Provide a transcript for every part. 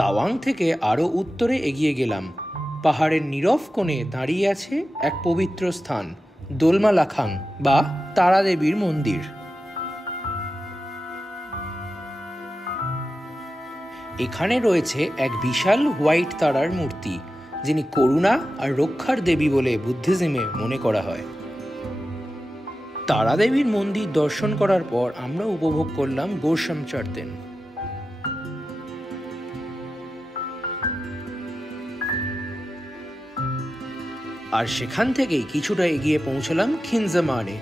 তাওয়াং থেকে আরও উত্তরে এগিয়ে গেলাম। পাহাড়ের নীরব কোণে দাঁড়িয়ে আছে এক পবিত্র স্থান, দোলমা লাখাং বা তারা দেবীর মন্দির। এখানে রয়েছে এক বিশাল হোয়াইট তারার মূর্তি, যিনি করুণা আর রক্ষার দেবী বলে বুদ্ধিজমে মনে করা হয়। তারা দেবীর মন্দির দর্শন করার পর আমরা উপভোগ করলাম গোরসামচারতেন। আর সেখান থেকেই কিছুটা এগিয়ে পৌঁছলাম খিনজামারে,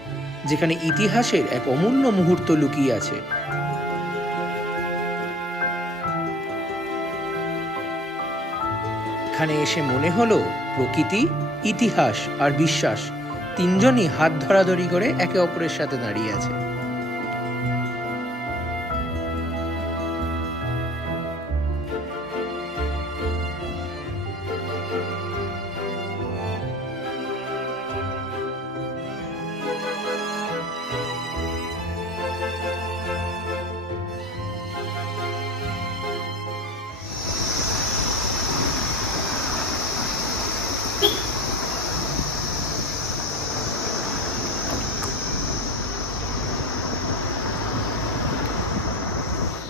যেখানে ইতিহাসের এক অমূল্য মুহূর্ত লুকিয়ে আছে। এখানে এসে মনে হলো প্রকৃতি, ইতিহাস আর বিশ্বাস তিনজনই হাত ধরাধরি করে একে অপরের সাথে দাঁড়িয়ে আছে।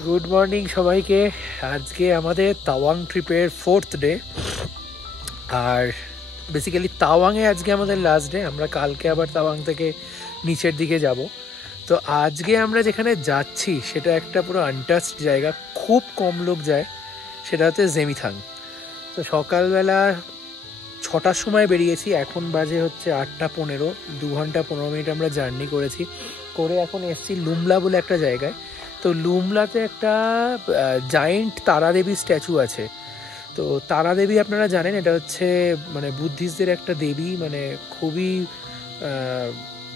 গুড মর্নিং সবাইকে। আজকে আমাদের তাওয়াং ট্রিপের 4th ডে, আর বেসিক্যালি তাওয়াংয়ে আজকে আমাদের লাস্ট ডে। আমরা কালকে আবার তাওয়াং থেকে নিচের দিকে যাব। তো আজকে আমরা যেখানে যাচ্ছি সেটা একটা পুরো আনটাচড জায়গা, খুব কম লোক যায়, সেটা হচ্ছে জেমিথাং। তো সকালবেলা 6টার সময় বেরিয়েছি, এখন বাজে হচ্ছে 8টা 15, 2 ঘন্টা 15 মিনিট আমরা জার্নি করেছি। করে এখন এসছি লুমলা বলে একটা জায়গায়। তো লুমলাতে একটা জায়েন্ট তারা দেবী স্ট্যাচু আছে। তো তারা দেবী আপনারা জানেন, এটা হচ্ছে মানে বুদ্ধিস্টদের একটা দেবী, মানে খুবই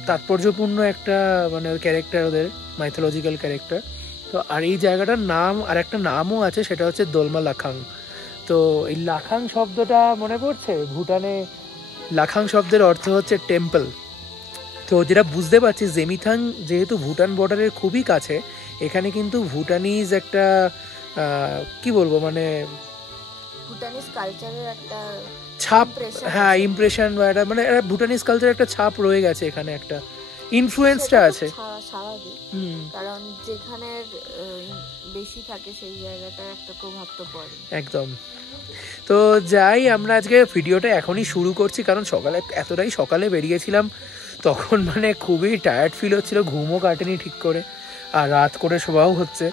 তাৎপর্যপূর্ণ একটা মানে ক্যারেক্টার, ওদের মাইথোলজিক্যাল ক্যারেক্টার। তো আর এই জায়গাটার নাম আর একটা নামও আছে, সেটা হচ্ছে দোলমা লাখাং। তো এই লাখাং শব্দটা মনে পড়ছে, ভুটানে লাখাং শব্দের অর্থ হচ্ছে টেম্পল। তো যেটা বুঝতে পারছি, জেমিথাং যেহেতু ভুটান বর্ডারের খুবই কাছে, এখানে কিন্তু ভুটানিজ একটা কি বলবো মানে ভুটানিজ কালচারের একটা ছাপ, হ্যাঁ ইমপ্রেশন বা এটা মানে ভুটানিজ কালচারের একটা ছাপ রয়ে গেছে, এখানে একটা ইনফ্লুয়েন্সটা আছে। স্বাভাবিক, কারণ যেখানে বেশি থাকে সেই জায়গাটার একটা প্রভাব তো পড়ে একদম। তো যাই, আমরা আজকে ভিডিওটা এখনই শুরু করছি, কারণ এতটাই সকালে বেরিয়েছিলাম, তখন মানে খুবই টায়ার্ড ফিল হচ্ছিল, ঘুমও কাটেনি ঠিক করে, আর রাত করে শোয়াও হচ্ছে।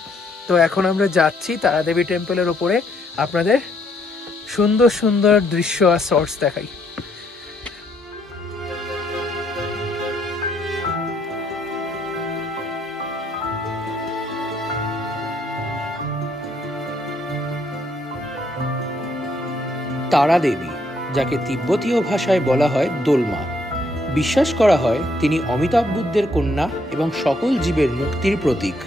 তো এখন আমরা যাচ্ছি তারাদেবী টেম্পলের ওপরে, আপনাদের সুন্দর সুন্দর দৃশ্য আর শর্টস দেখাই। তারা দেবী, যাকে তিব্বতীয় ভাষায় বলা হয় দোলমা, বিশ্বাস করা হয় তিনি অমিতাভ বুদ্ধের কন্যা এবং সকল জীবের মুক্তির প্রতীক।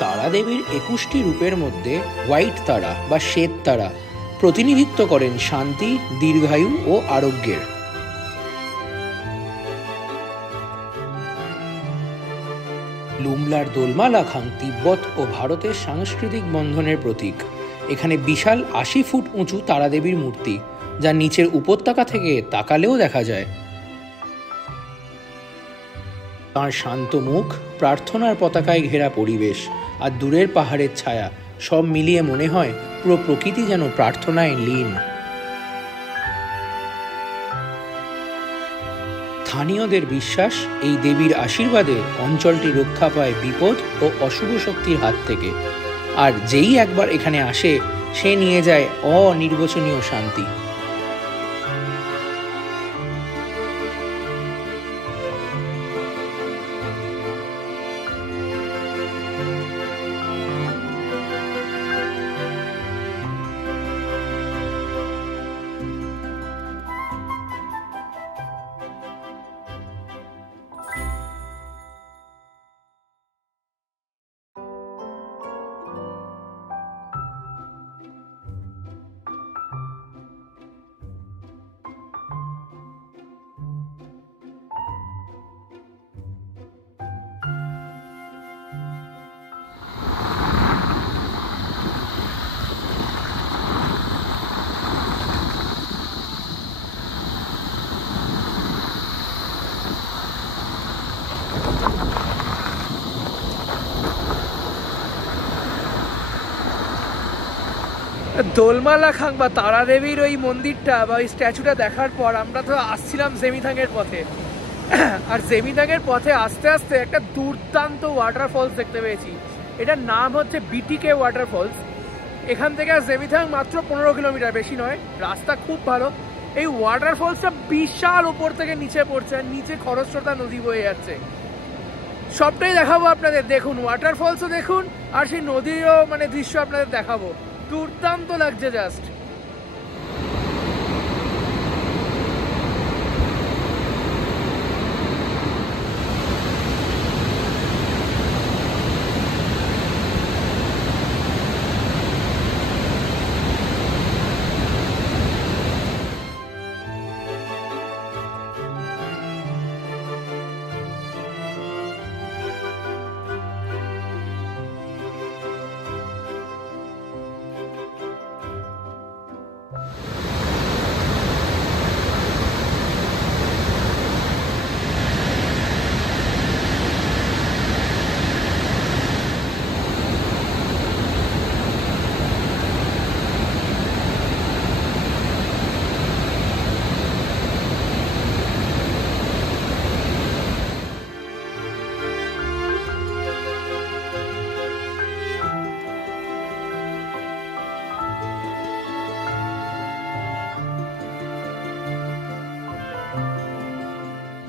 তারা দেবীর 21টি রূপের মধ্যে হোয়াইট তারা বা শ্বেত তারা প্রতিনিধিত্ব করেন শান্তি, দীর্ঘায়ু ও আরোগ্যের। লুমলার দোলমা লাখাং তিব্বত ও ভারতের সাংস্কৃতিক বন্ধনের প্রতীক। এখানে বিশাল 80 ফুট উঁচু তারাদেবীর মূর্তি, যা নিচের উপত্যকা থেকে তাকালেও দেখা যায়। তাঁর শান্ত মুখ, প্রার্থনার পতাকায় ঘেরা পরিবেশ আর দূরের পাহাড়ের ছায়া, সব মিলিয়ে মনে হয় পুরো প্রকৃতি যেন প্রার্থনায় লীন। স্থানীয়দের বিশ্বাস, এই দেবীর আশীর্বাদে অঞ্চলটি রক্ষা পায় বিপদ ও অশুভ শক্তির হাত থেকে, আর যেই একবার এখানে আসে সে নিয়ে যায় অনির্বচনীয় শান্তি। দোলমালা খাং বা তারা দেবীর ওই মন্দিরটা বা ওই স্ট্যাচুটা দেখার পর আমরা তো আসছিলাম জেমিথাংয়ের পথে। আর জেমিথাংয়ের পথে আস্তে আস্তে একটা দুর্দান্ত ওয়াটারফলস দেখতে পেয়েছি। এটার নাম হচ্ছে বিটিকে ওয়াটারফলস। এখান থেকে জেমিথাং মাত্র 15 কিলোমিটার, বেশি নয়। রাস্তা খুব ভালো। এই ওয়াটারফলসটা বিশাল ওপর থেকে নিচে পড়ছে, আর নিচে খরস্রোতা নদী বয়ে যাচ্ছে। সবটাই দেখাবো আপনাদের, দেখুন ওয়াটারফলসও দেখুন আর সেই নদীরও মানে দৃশ্য আপনাদের দেখাবো। দুর্দান্ত লাগছে জাস্ট।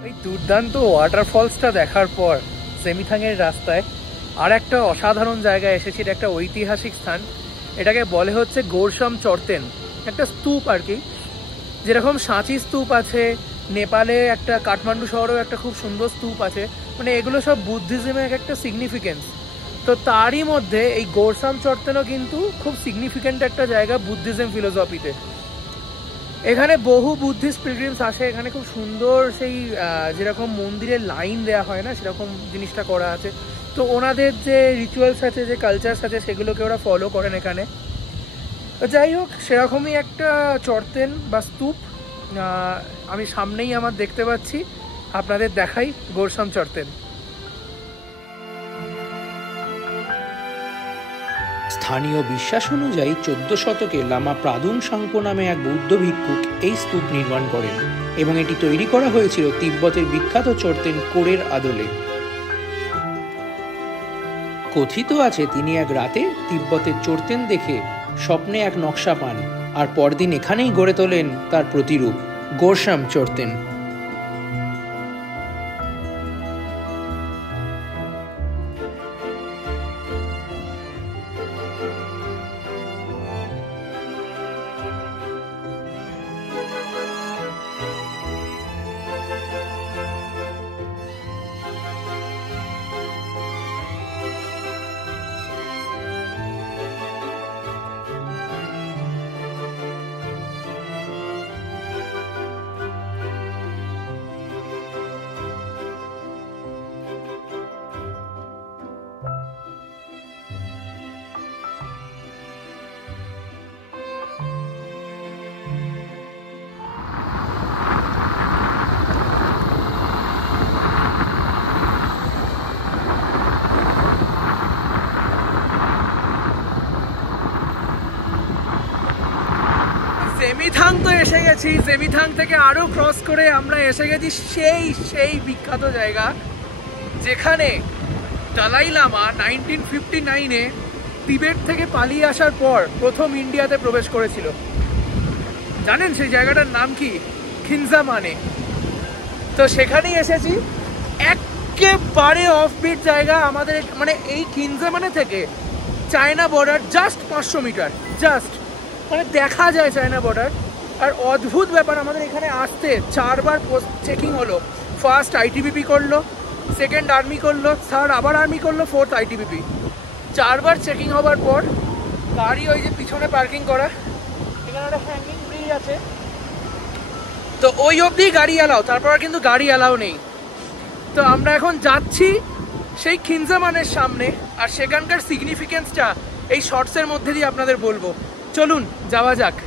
এই দুর্দান্ত ওয়াটারফলসটা দেখার পর জেমিথাংয়ের রাস্তায় আর একটা অসাধারণ জায়গায় এসেছি। এটা একটা ঐতিহাসিক স্থান, এটাকে বলে হচ্ছে গোরসাম চর্তেন, একটা স্তূপ আর কি। যেরকম সাঁচি স্তূপ আছে নেপালে, একটা কাঠমান্ডু শহরেও একটা খুব সুন্দর স্তূপ আছে, মানে এগুলো সব বুদ্ধিজমের একটা সিগনিফিকেন্স। তো তারই মধ্যে এই গোরসাম চর্তেনও কিন্তু খুব সিগনিফিকেন্ট একটা জায়গা বুদ্ধিজম ফিলোসফিতে। এখানে বহু বুদ্ধিস্ট পিলগ্রিমস আসে। এখানে খুব সুন্দর সেই যেরকম মন্দিরের লাইন দেওয়া হয় না, সেরকম জিনিসটা করা আছে। তো ওনাদের যে রিচুয়ালস আছে, যে কালচার্স আছে, সেগুলোকে ওরা ফলো করেন এখানে। যাই হোক, সেরকমই একটা চর্তেন বা স্তূপ আমি সামনেই আমার দেখতে পাচ্ছি, আপনাদের দেখাই গোরসাম চর্তেন। স্থানীয় বিশ্বাস অনুযায়ী 14 শতকে লামা প্রাদুং সাংপো নামে এক বৌদ্ধ ভিক্ষুক এই স্তূপ নির্মাণ করেন এবং এটি তৈরি করা হয়েছিল তিব্বতের বিখ্যাত চর্তেন কোরের আদলে। কথিত আছে তিনি এক রাতে তিব্বতের চর্তেন দেখে স্বপ্নে এক নকশা পান আর পরদিন এখানেই গড়ে তোলেন তার প্রতিরূপ গোরসাম চর্তেন। জেমিথাং তো এসে গেছি। জেমিথাং থেকে আরো ক্রস করে আমরা এসে গেছি সেই বিখ্যাত জায়গা যেখানে দালাই লামা 1959-এ তিবেট থেকে পালিয়ে আসার পর প্রথম ইন্ডিয়াতে প্রবেশ করেছিল। জানেন সেই জায়গাটার নাম কি? খিনজামানে। তো সেখানেই এসেছি। একেবারে অফবিট জায়গা আমাদের, মানে এই খিনজামানে থেকে China border just 500 meter, just মানে দেখা যায় চায়না বর্ডার। আর অদ্ভুত ব্যাপার, আমাদের এখানে আসতে 4 বার পোস্ট চেকিং হলো। ফার্স্ট আইটিবিপি করলো, সেকেন্ড আর্মি করলো, থার্ড আবার আর্মি করলো, ফোর্থ আইটিবিপি। 4 বার চেকিং হবার পর গাড়ি ওই যে পিছনে পার্কিং করা, এখানে একটা হ্যাঙ্গিং ব্রিজ আছে, তো ওই অবধি গাড়ি অ্যালাও, তারপর কিন্তু গাড়ি অ্যালাও নেই। তো আমরা এখন যাচ্ছি সেই খিনজামানের সামনে, আর সেখানকার সিগনিফিকেন্সটা এই শর্টসের মধ্যে দিয়ে আপনাদের বলবো। চলুন যাওয়া যাক।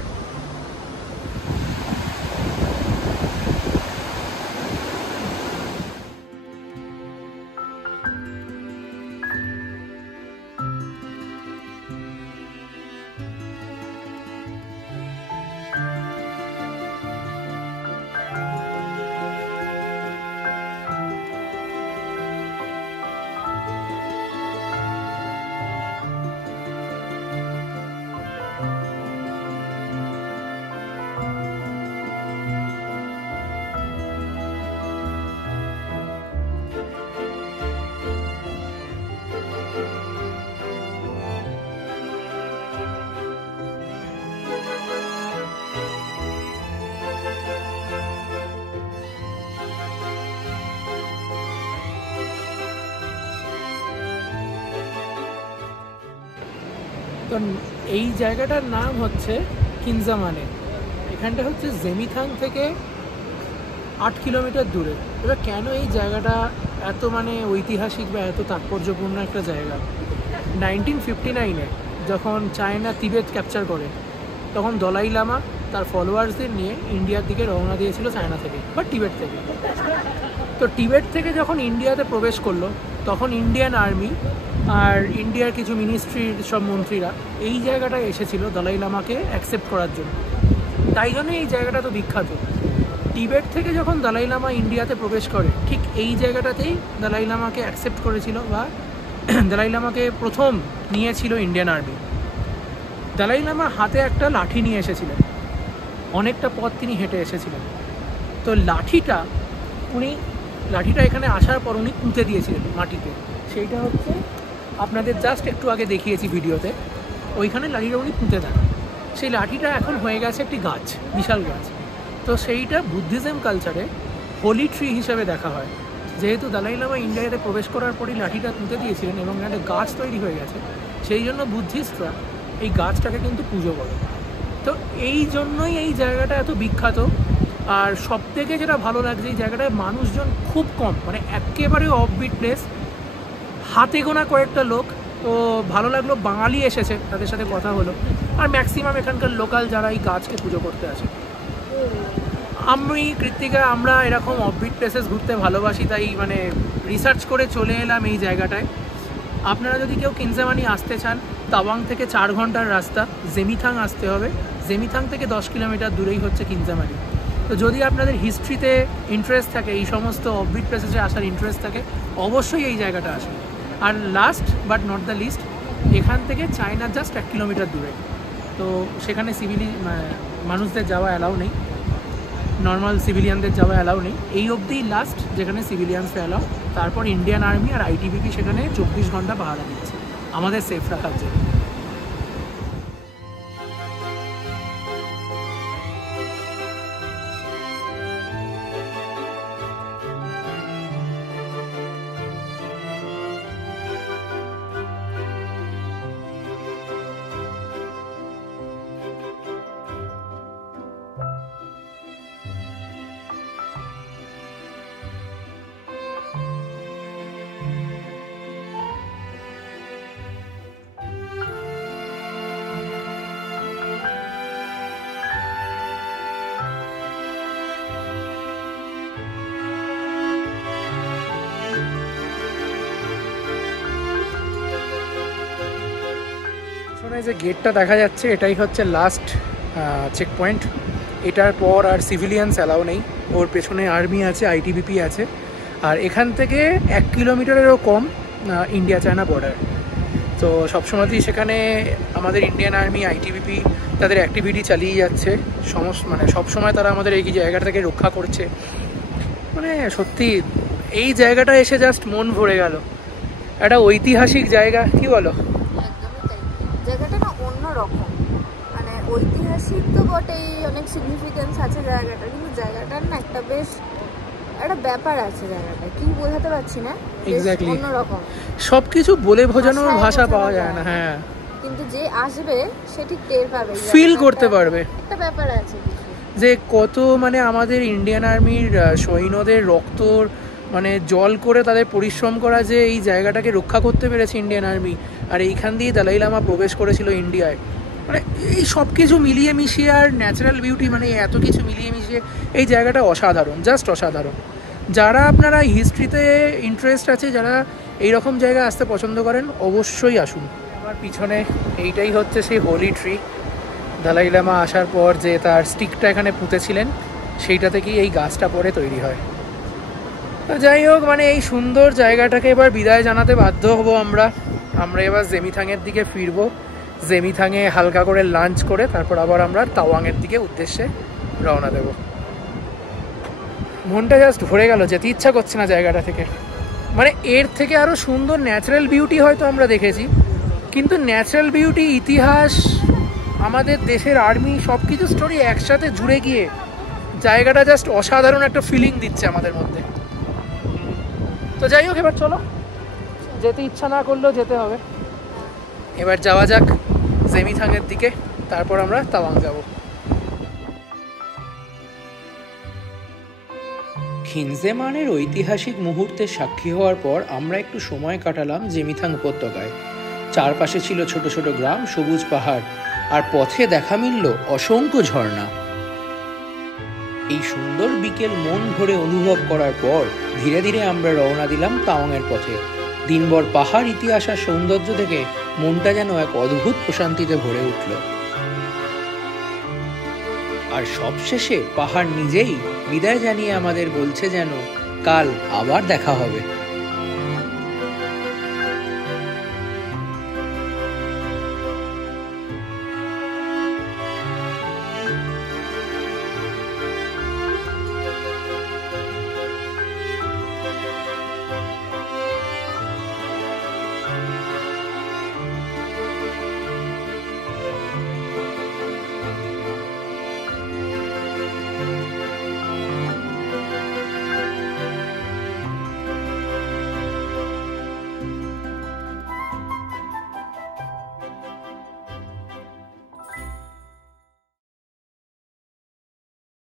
তো এই জায়গাটার নাম হচ্ছে কিনজামানে। এখানটা হচ্ছে জেমিথাং থেকে 8 কিলোমিটার দূরে। এবার কেন এই জায়গাটা এত মানে ঐতিহাসিক বা এত তাৎপর্যপূর্ণ একটা জায়গা, 1959-এ যখন চায়না তিবেত ক্যাপচার করে, তখন দলাই লামা তার ফলোয়ার্সদের নিয়ে ইন্ডিয়ার দিকে রওনা দিয়েছিল চায়না থেকে বা টিবেট থেকে। তো টিবেট থেকে যখন ইন্ডিয়াতে প্রবেশ করলো, তখন ইন্ডিয়ান আর্মি আর ইন্ডিয়ার কিছু মিনিস্ট্রির সব মন্ত্রীরা এই জায়গাটায় এসেছিল দলাই লামাকে অ্যাকসেপ্ট করার জন্য। তাই জন্য এই জায়গাটা তো বিখ্যাত। টিবেট থেকে যখন দলাই লামা ইন্ডিয়াতে প্রবেশ করে, ঠিক এই জায়গাটাতেই দলাই লামাকে অ্যাকসেপ্ট করেছিল বা দলাই লামাকে প্রথম নিয়েছিল ইন্ডিয়ান আর্মি। দলাই লামা হাতে একটা লাঠি নিয়ে এসেছিলেন, অনেকটা পথ তিনি হেঁটে এসেছিলেন। তো লাঠিটা এখানে আসার পর উনি পুঁতে দিয়েছিলেন মাটিতে। সেইটা হচ্ছে আপনাদের জাস্ট একটু আগে দেখিয়েছি ভিডিওতে, ওইখানে লাঠিটা উনি পুঁতে দেন। সেই লাঠিটা এখন হয়ে গেছে একটি গাছ, বিশাল গাছ। তো সেইটা বুদ্ধিজম কালচারে হোলি ট্রি হিসেবে দেখা হয়। যেহেতু দলাই লামা ইন্ডিয়াতে প্রবেশ করার পরই লাঠিটা পুঁতে দিয়েছিলেন এবং একটা গাছ তৈরি হয়ে গেছে, সেই জন্য বুদ্ধিস্টরা এই গাছটাকে কিন্তু পুজো করে। তো এই জন্যই এই জায়গাটা এত বিখ্যাত। আর সব থেকে যেটা ভালো লাগছে, এই জায়গাটায় মানুষজন খুব কম, মানে একেবারে অফবিট প্লেস, হাতে গোনা কয়েকটা লোক। তো ভালো লাগলো, বাঙালি এসেছে, তাদের সাথে কথা হলো। আর ম্যাক্সিমাম এখানকার লোকাল যারা এই গাছকে পুজো করতে আসে। আমি কৃত্তিকা আমরা এরকম অফবিট প্লেসেস ঘুরতে ভালোবাসি, তাই মানে রিসার্চ করে চলে এলাম এই জায়গাটায়। আপনারা যদি কেউ কিনজামানি আসতে চান, তাওয়াং থেকে 4 ঘন্টার রাস্তা, জেমিথাং আসতে হবে। জেমিথাং থেকে 10 কিলোমিটার দূরেই হচ্ছে কিনজামানি। তো যদি আপনাদের হিস্ট্রিতে ইন্টারেস্ট থাকে, এই সমস্ত অফবিট প্লেসেসে আসার ইন্টারেস্ট থাকে, অবশ্যই এই জায়গাটা আসুন। আর last but not the least, এখান থেকে চায়না জাস্ট 1 কিলোমিটার দূরে। তো সেখানে মানুষদের যাওয়া অ্যালাউ নেই, নর্মাল সিভিলিয়ানদের যাওয়া অ্যালাউ নেই। এই অবধি লাস্ট যেখানে সিভিলিয়ানসরা অ্যালাউ। তারপর ইন্ডিয়ান আর্মি আর আইটিবিপি সেখানে 24 ঘন্টা পাহারা দিচ্ছে আমাদের সেফ রাখার জন্য। যে গেটটা দেখা যাচ্ছে, এটাই হচ্ছে লাস্ট চেক পয়েন্ট। এটার পর আর সিভিলিয়ানস অ্যালাউ নেই। ওর পেছনে আর্মি আছে, আইটিবিপি আছে। আর এখান থেকে 1 কিলোমিটারেরও কম ইন্ডিয়া চায়না বর্ডার। তো সবসময়তেই সেখানে আমাদের ইন্ডিয়ান আর্মি, আইটিবিপি তাদের অ্যাক্টিভিটি চালিয়ে যাচ্ছে। মানে সবসময় তারা আমাদের এই জায়গাটা থেকে রক্ষা করছে। মানে সত্যি এই জায়গাটা এসে জাস্ট মন ভরে গেল। একটা ঐতিহাসিক জায়গা, কি বলো? জায়গাটা না অন্যরকম, মানে ঐতিহাসিক তো বটেই, অনেক সিগনিফিকেন্স আছে জায়গাটা, কিন্তু জায়গাটার না একটা বেশ একটা ব্যাপার আছে জায়গাটা, কি বোঝাতে পারছি না, এক্স্যাক্টলি অন্যরকম। সবকিছু বলে বোঝানোর ভাষা পাওয়া যায় না। হ্যাঁ, কিন্তু যে আসবে সে ঠিক টের পাবে, ফিল করতে পারবে। একটা ব্যাপার আছে যে কত মানে আমাদের ইন্ডিয়ান আর্মির সৈন্যদের রক্ত মানে জল করে তাদের পরিশ্রম করা, যে এই জায়গাটাকে রক্ষা করতে পেরেছে ইন্ডিয়ান আর্মি। আর এইখান দিয়ে দলাই লামা প্রবেশ করেছিল ইন্ডিয়ায়। মানে এই সব কিছু মিলিয়ে মিশিয়ে আর ন্যাচারাল বিউটি, মানে এত কিছু মিলিয়ে মিশিয়ে এই জায়গাটা অসাধারণ, জাস্ট অসাধারণ। যারা আপনারা হিস্ট্রিতে ইন্টারেস্ট আছে, যারা এইরকম জায়গায় আসতে পছন্দ করেন, অবশ্যই আসুন। আমার পিছনে এইটাই হচ্ছে সেই হোলি ট্রি। দলাই লামা আসার পর যে তার স্টিকটা এখানে পুঁতেছিলেন, সেইটা থেকেই এই গাছটা পরে তৈরি হয়। তো যাই হোক, মানে এই সুন্দর জায়গাটাকে এবার বিদায় জানাতে বাধ্য হব আমরা এবার জেমিথাংয়ের দিকে ফিরবো। জেমিথাংয়ে হালকা করে লাঞ্চ করে তারপর আবার আমরা তাওয়াংয়ের দিকে উদ্দেশ্যে রওনা দেব। মনটা জাস্ট ভরে গেল, যেতে ইচ্ছা করছে না জায়গাটা থেকে। মানে এর থেকে আরও সুন্দর ন্যাচারাল বিউটি হয়তো আমরা দেখেছি, কিন্তু ন্যাচারাল বিউটি, ইতিহাস, আমাদের দেশের আর্মি, সব কিছু স্টোরি একসাথে জুড়ে গিয়ে জায়গাটা জাস্ট অসাধারণ একটা ফিলিং দিচ্ছে আমাদের মধ্যে। তো যাই হোক, এবার চলো, যেতে ইচ্ছা না করলেও যেতে হবে। এবার যাওয়া যাক জেমিথাংয়ের দিকে, তারপর আমরা তাওয়াং যাব। খিনজেমানের ঐতিহাসিক মুহূর্তের সাক্ষী হওয়ার পর আমরা একটু সময় কাটালাম জেমিথাং উপত্যকায়। চারপাশে ছিল ছোট ছোট গ্রাম, সবুজ পাহাড়, আর পথে দেখা মিলল অসংখ্য ঝর্ণা। এই সুন্দর বিকেল মন ভরে অনুভব করার পর ধীরে ধীরে আমরা রওনা দিলাম তাওয়াংয়ের পথে। দিনভর পাহাড়, ইতিহাস আর সৌন্দর্য থেকে মনটা যেন এক অদ্ভুত প্রশান্তিতে ভরে উঠল। আর সবশেষে পাহাড় নিজেই বিদায় জানিয়ে আমাদের বলছে যেন কাল আবার দেখা হবে।